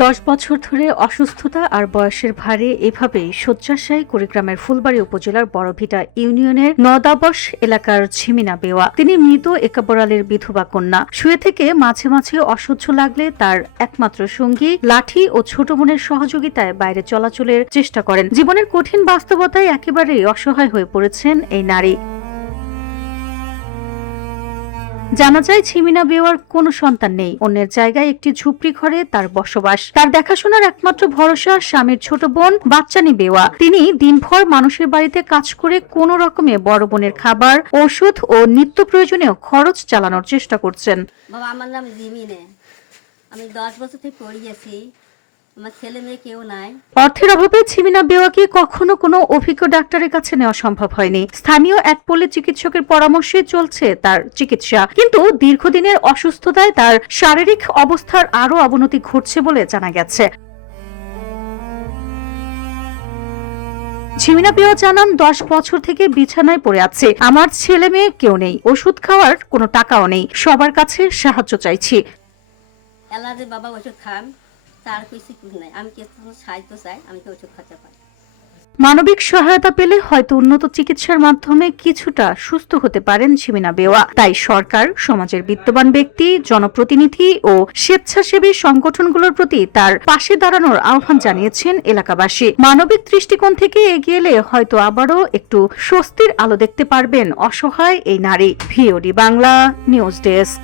10 বছর ধরে অসুস্থতা আর বয়সের ভারে এভাবেই শয্যাশায়ী কুড়িগ্রামের ফুলবাড়ী উপজেলার বড়ভিটা ইউনিয়নের নদাবশ এলাকার ঝিমিনা বেওয়া। তিনি মৃত একাবরালের বিধবা কন্যা। শুয়ে থেকে মাঝে মাঝে অসহ্য লাগলে তার একমাত্র সঙ্গী লাঠি ও ছোট বোনের সহযোগিতায় বাইরে চলাচলের চেষ্টা করেন। জীবনের কঠিন বাস্তবতায় একেবারেই অসহায় হয়ে পড়েছেন এই নারী। জানা যায় ঝিমিনা বেওয়ার কোনো সন্তান নেই। অন্যের জায়গায় একটি ঝুপড়ি ঘরে তার বসবাস। তার দেখাশোনার একমাত্র ভরসা স্বামীর ছোট বোন বাচ্চানি বেওয়া। তিনি দিনভর মানুষের বাড়িতে কাজ করে কোনো রকমে বড় বোনের খাবার, ওষুধ ও নিত্য প্রয়োজনীয় খরচ চালানোর চেষ্টা করছেন। বাবা, আমার নাম জিমিনে। আমি 10 বছর থেকে পড়িয়েছি। আমার ছেলে মেয়ে কেউ নাই। অর্থের অভাবে ঝিমিনা বেওয়াকে কখনো কোনো অভিজ্ঞ ডাক্তারের কাছে নেওয়া সম্ভব হয়নি। স্থানীয় এক পল্লী চিকিৎসকের পরামর্শে চলছে তার চিকিৎসা, কিন্তু দীর্ঘদিনের অসুস্থতায় তার শারীরিক অবস্থার আরও অবনতি ঘটছে বলে জানা গেছে। ঝিমিনা বেওয়া জানান, 10 বছর থেকে বিছানায় পড়ে আছে। আমার ছেলে মেয়ে কেউ নেই, ওষুধ খাওয়ার কোনো টাকাও নেই। সবার কাছে সাহায্য চাইছি। এলাজে বাবা ওষুধ খান, তার কিছু নাই। আমি কিছু সাহায্য চাই, আমি কি ওষুধ খাতে পারি। মানবিক সহায়তা পেলে হয়তো উন্নত চিকিৎসার মাধ্যমে কিছুটা সুস্থ হতে পারেন ঝিমিনা বেওয়া। তাই সরকার, সমাজের বিত্তবান ব্যক্তি, জনপ্রতিনিধি ও স্বেচ্ছাসেবী সংগঠনগুলোর প্রতি তার পাশে দাঁড়ানোর আহ্বান জানিয়েছেন এলাকাবাসী। মানবিক দৃষ্টিকোণ থেকে এগিয়ে এলে হয়তো আবারও একটু স্বস্তির আলো দেখতে পারবেন অসহায় এই নারী। VOD Bangla news desk.